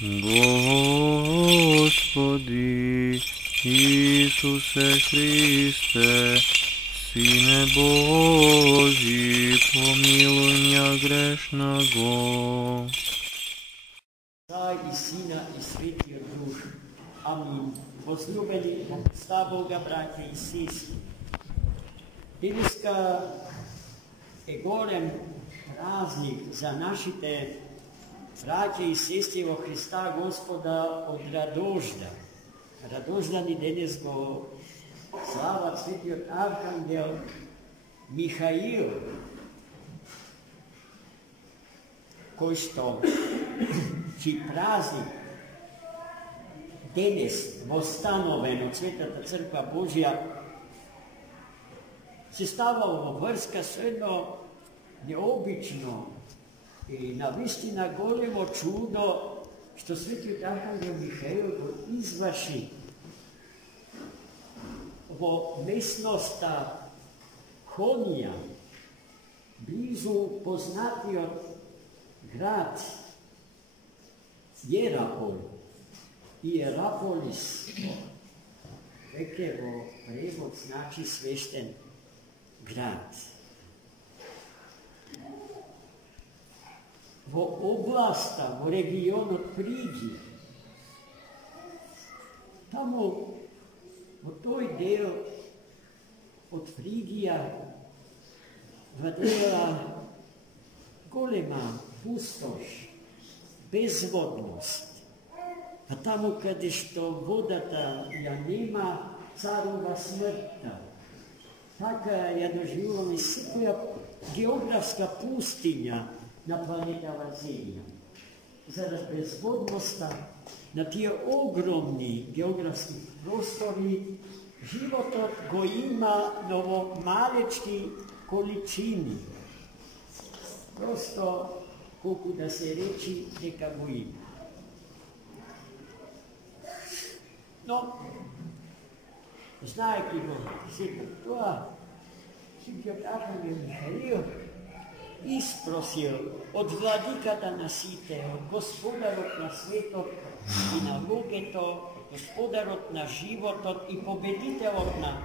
Господи Исусе Христе, Сине Божий, помилуй меня грешного. Отца и Сина и Святия Дух. Амин. Возлюбени Христа Бога, братья и сестри. Днеска е голем празник за нашите братя и сестри во Христа Господа од Радожда. Радождани денес го слават светиот архангел Михаил, кој што чи празник денес востановен од Светата Црква Божја се става во врска со едно необично и навистина големо чудо што светиот архангел Михаил го изврши во местноста Хонија, близу познатиот град Иераполис, веќе во превод значи свештен град. Во областа, во регионот Фригија, таму во тој дел од Фригија владеела голема пустош, безводност. А таму каде што водата ја нема, царува смртта. Така ја доживуваме секоја географска пустиња на планетава Земја. Зарад безводноста на тие огромни географски простори, животот го има, но во малечки количини. Просто колку да се речи дека го има. Но, знаеки го сето тоа, светиот архангел Михаил испросил од владиката на сите, од господарот на светот и на луѓето, господарот на животот и победителот на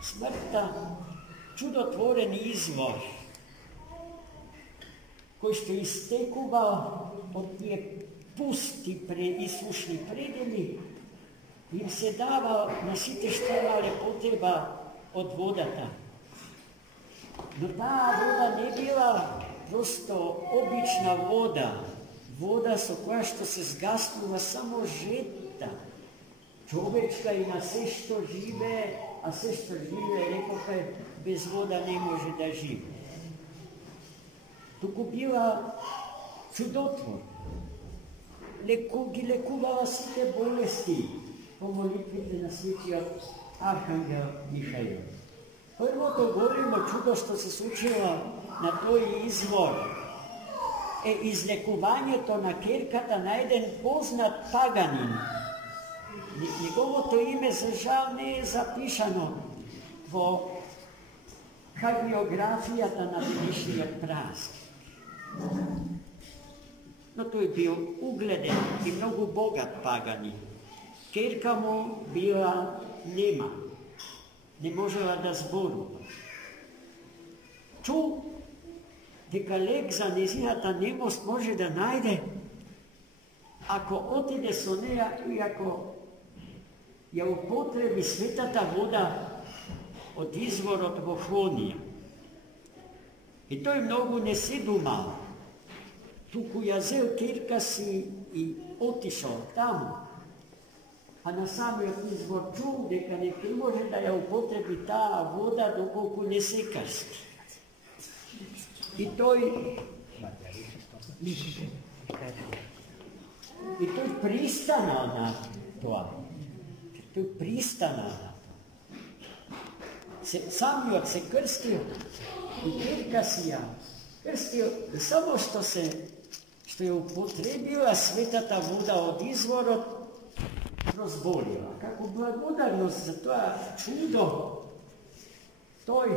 смртта, чудотворен извор, кој што истекува од тие пусти и сушни предели, им се дава на сите што имале потреба од водата. Но таа вода не била просто обична вода, вода со која што се згаснува само жета, човечка и на се што живее, а се што живее, рекоха, без вода не може да живее. Туку била чудотвор, ги лекувала сите болести по молитвите на светиот архангел Михаил. Првото големо чудо што се случило на тој извор е излекувањето на керката на еден познат паганин. Неговото име за жал не е запишано во хагиографијата на денешниот празник. Но тој бил угледен и многу богат паганин. Керка му била нема, не можела да зборува. Чу дека лек за незината немост може да најде ако отиде со неја и ако ја употреби светата вода од изворот во Хонија. И тој многу не се думал, туку ја зел керка си и отишол таму. А на самиот извор чул дека не може да ја употреби таа вода доколку не се крсти. И тој пристанал на тоа. Тој пристанал на тоа. Самиот се крстил и керка си ја крстил и само што ја употребила светата вода од изворот, разболила. Како благодарност за тоа чудо, тој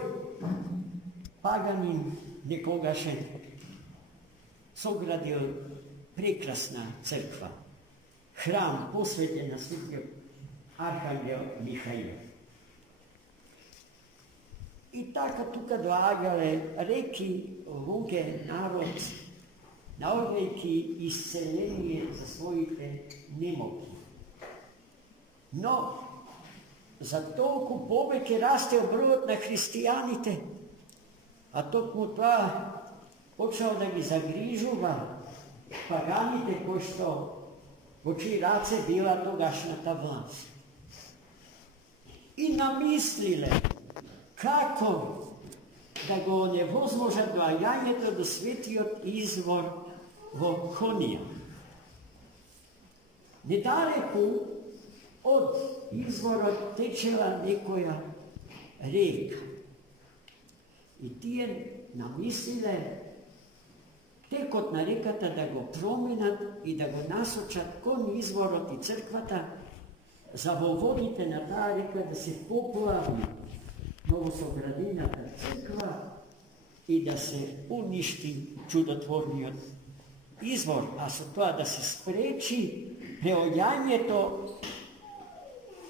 паганин некогаше соградил прекрасна црква hram posvećen na svetog arhangela Mihaila. I tako tuka doagale reki luge narod na oveki isceljenje za svojite nemogi. No, za toliko poveke raste obrot na hristijanite, a tok mu to počeo da gi zagrižuva paganite, ko što po čiji race bila togašnjata vlast. I namislile kako da go ne возможа доаѓањето до светиот извор во Конија. Недалеку од изворот течела некоја река. И тие намислиле текот на реката да го променат и да го насочат кон изворот и црквата, за во водите на таа река да се поплави новосоградената црква и да се уништи чудотворниот извор, а со тоа да се спречи преоѓањето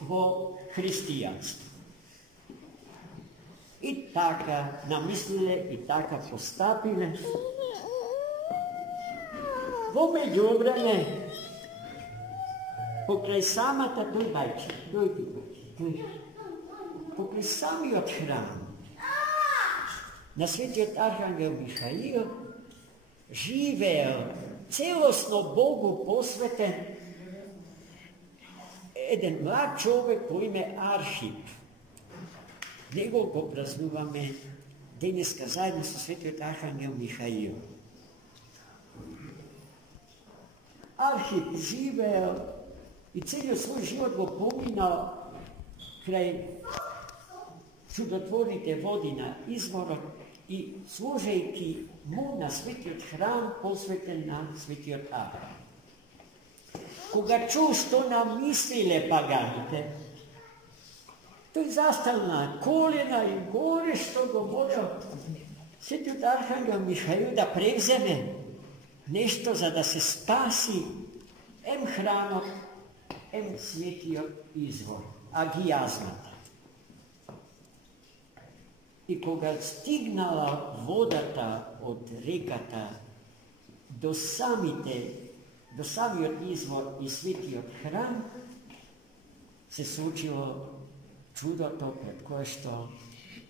во христијанство. И така намислиле, и така постапиле. Во меѓувреме, покрај самата тој бајче, покрај самиот храм на светиот архангел Михаил живеел целосно Богу посветен еден млад човек по име Архип. Него го празнуваме денеска заедно со светиот архангел Михаил. Архип живеел и целиот свој живот го поминал крај чудотворните води на изворот и служејќи му на светиот храм посветен на светиот Авраам. Кога чу што намислиле паганите, тој застал на колена и горе што го молел светиот архангел Михаил да превземе нешто за да се спаси ем храмот, ем светиот извор, агијазмата. И кога стигнала водата од реката до самиот извор и светиот храм, се случило чудото пред кое што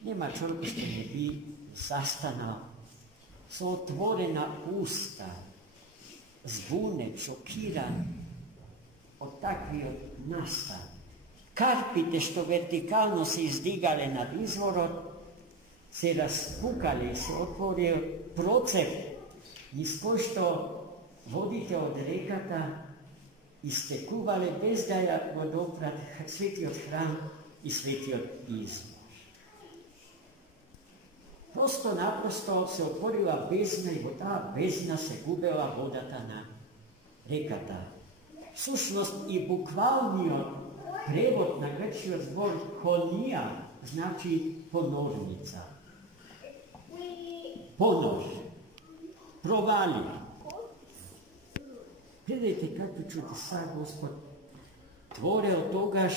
нема човек што не би застанал со отворена уста, збунет, шокиран од таквиот настан. Карпите што вертикално се издигале над изворот, се распукале, се отворил процеп, низ кој што водите од реката истекувале без да ја го допрат светиот храм и светиот извор. Просто-напросто се отворила бездна и во таа бездна се губела водата на реката. Сушност и буквалниот превод на грчкиот збор Конија значи понорница. Понор. Провали. Гледајте какви чудеса Господ творел тогаш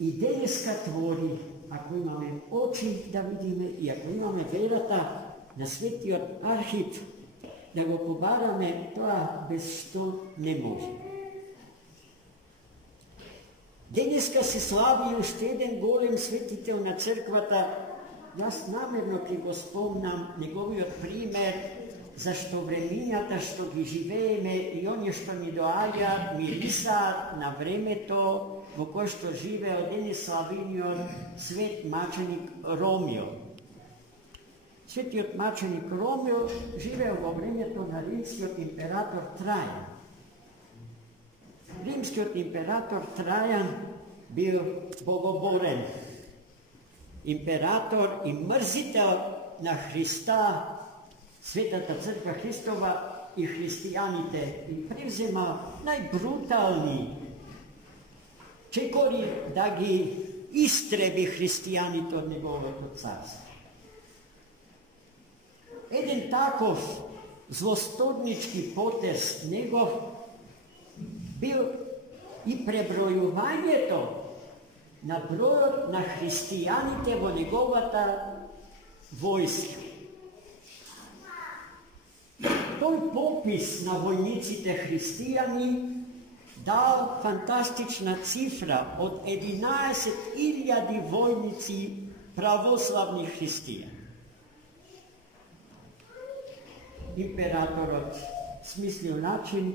и денеска твори, ако имаме очи да видиме и ако имаме верата на светиот Архип, да го побараме тоа без што не може. Денеска се слави уште еден голем светител на црквата. Јас намерно ќе го спомнам неговиот пример, зашто времињата што ги живееме и оние што ни доаѓа мириса на времето во кое што живеел денес славениот свет маченик Ромио. Светиот маченик Ромио живеел во времето на римскиот император Трајан. Римскиот император Трајан бил богоборен император и мрзител на Христа, Светата црква Христова и христијаните, и превзема најбрутални чекори да ги истреби христијаните од неговото царство. Еден таков злостоднички потез негов бил и пребројувањето на бројот на христијаните во неговата војска. Тој попис на војниците христијани дал фантастична цифра од 11.000 војници православни христијани. Императорот смислил начин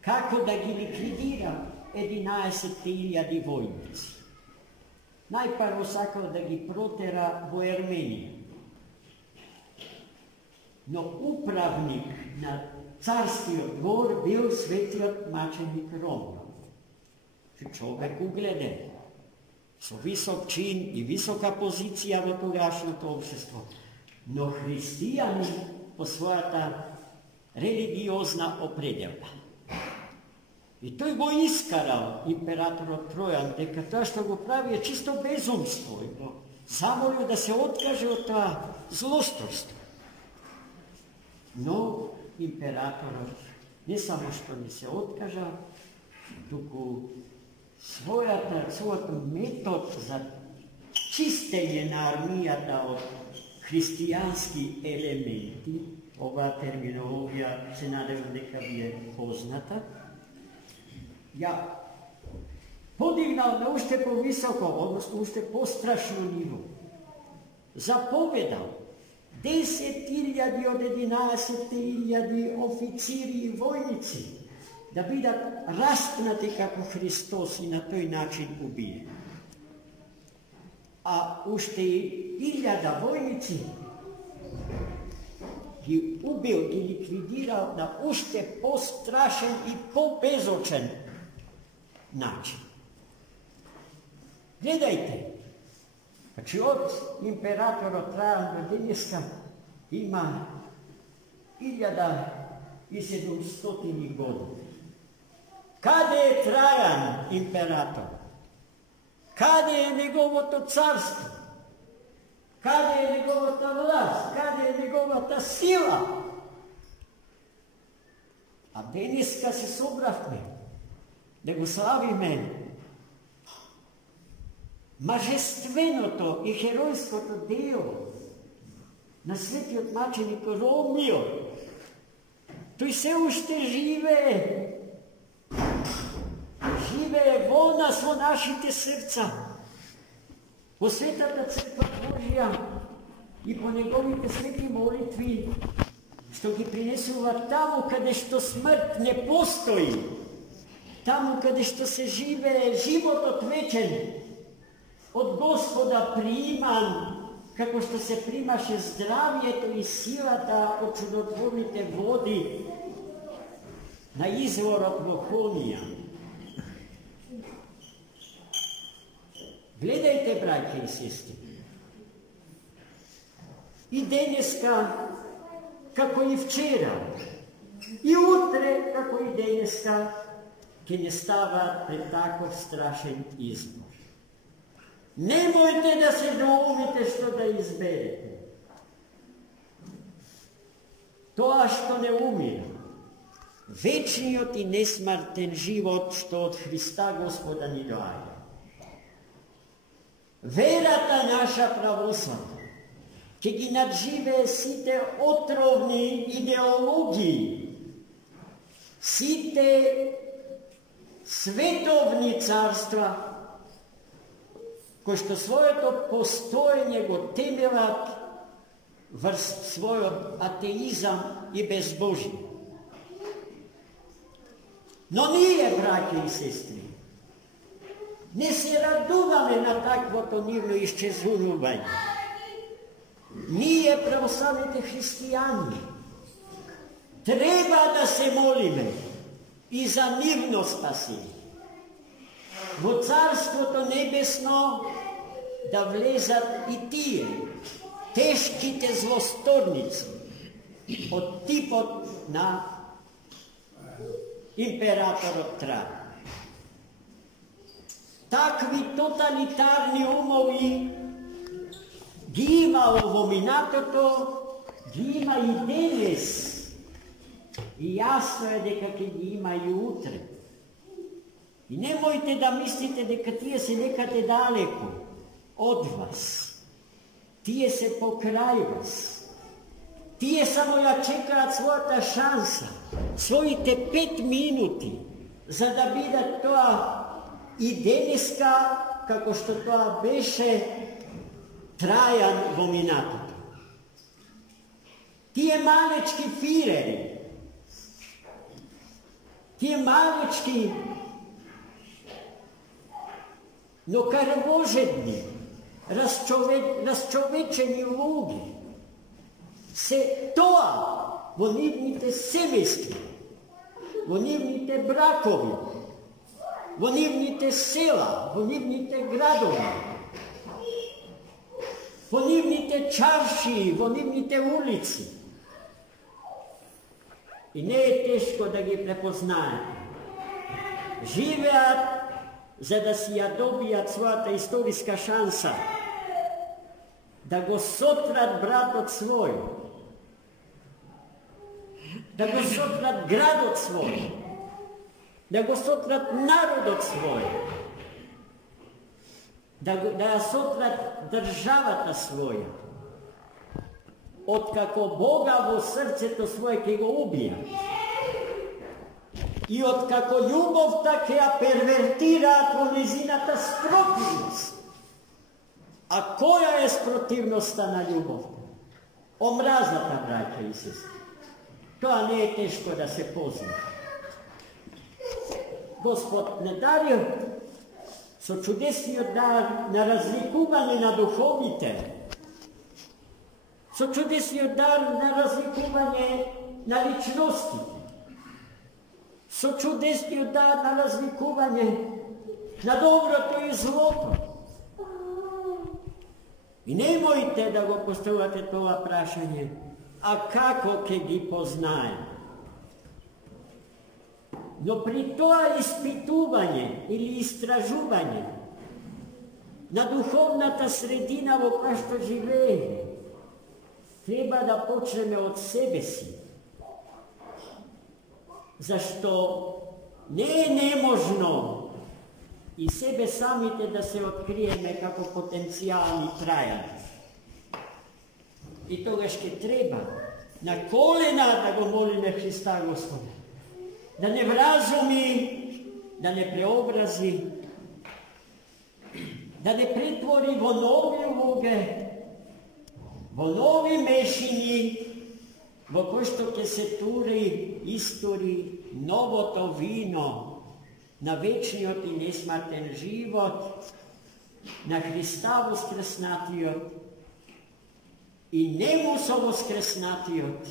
како да ги ликвидира 11.000 војници. Најпрво сакал да ги протера во Ерменија. Но управник на царскиот двор бил светиот маченик Роман. Човек угледен, со висок чин и висока позиција во тогашното општество, но христијанин по својата религиозна определба. И тој го искарал императорот Тројан дека тоа што го прави е чисто безумство и го замолил да се откаже од тоа злосторство. Но императорот не само што не се откажа, туку својот метод за чистење на армијата од христијански елементи, оваа терминологија се надевам дека ви е позната, ја подигнал на уште повисоко, односно уште пострашно ниво. Заповедал 10.000 од 11.000 официри и војници да бидат распнати како Христос и на тој начин убиени. А уште 1.000 војници ги убил, ги ликвидирал на уште пострашен и побезочен начин. Гледајте, значи од императорот Трајан до денеска има 1700 години. Каде е Трајан император? Каде е неговото царство? Каде е неговата власт? Каде е неговата сила? А денеска се собравме да го славиме мажественото и херојското дело на светиот маченик Ромио. Тој се уште живее. Живее во нас, во нашите срца. Во Светата Црква Божија и по неговите свети молитви, што ги принесува таму каде што смрт не постои, таму каде што се живее животот вечен, од Господа прииман, како што се примаше здравието и силата од чудотворните води на изворот во Хонија. Гледајте, браќа и сестри, и денеска, како и вчера, и утре, како и денеска, ќе не става пред таков страшен избор. Немојте да се доумите што да изберете. Тоа што не умира, вечниот и несмртен живот што од Христа Господа ни доаѓа. Верата наша православна ќе ги надживее сите отровни идеологии, сите световни царства, кои што своето постоење го темелат врз својот атеизам и безбожие. Но ние, браќа и сестри, не се радуваме на таквото нивно исчезнување. Ние, православните христијани, треба да се молиме и за нивно спасение. Во Царството Небесно да влезат и тие, тешките злосторници, од типот на императорот Трајан. Такви тоталитарни умови ги имало во минатото, ги има и денес. И јасно е дека ќе ги има и утре. I nemojte da mislite дека тие се некаде далеко од вас. Тие се покрај вас. Тие само ја чекаат својата шанса, своите 5 минути, за да бидат тоа и денеска, како што тоа беше Трајан во минатото. Тие малечки фирери, тие малечки, но крвожедни, расчовечени луѓе, се тоа во нивните семејства, во нивните бракови, во нивните села, во нивните градови, во нивните чарши, во нивните улици. И не е тешко да ги препознаете. Живеат за да си ја добијат својата историска шанса, да го сотрат братот свој, да го сотрат градот свој, да го сотрат народот свој, да ја сотрат државата своја, откако Бога во срцето своје ќе го убија. И откако љубовта ќе ја первертираат во незината спротивност. А која е спротивноста на љубовта? Омразата, браќа и сестри. Тоа не е тешко да се позна. Господ не дарил со чудесниот дар на разликување на духовните, со чудесниот дар на разликување на личностите, со чудесниот дар на разликување на доброто и злото. И немојте да го поставувате тоа прашање, а како ќе ги познаем? Но при тоа испитување или истражување на духовната средина во која што живееме, треба да почнеме од себе си. Зашто не е неможно и себе самите да се откриеме како потенцијални Трајани. И тогаш ќе треба на колена да го молиме Христа Господа, да не вразуми, да не преобрази, да не претвори во нови улоги, во нови мешини, во кој што ќе се тури, истори новото вино на вечниот и несмртен живот, на Христа воскреснатиот и нему со воскреснатиот,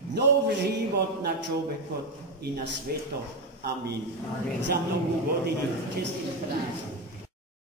нов живот на човекот и на светот. Амин. За многу години честит празник.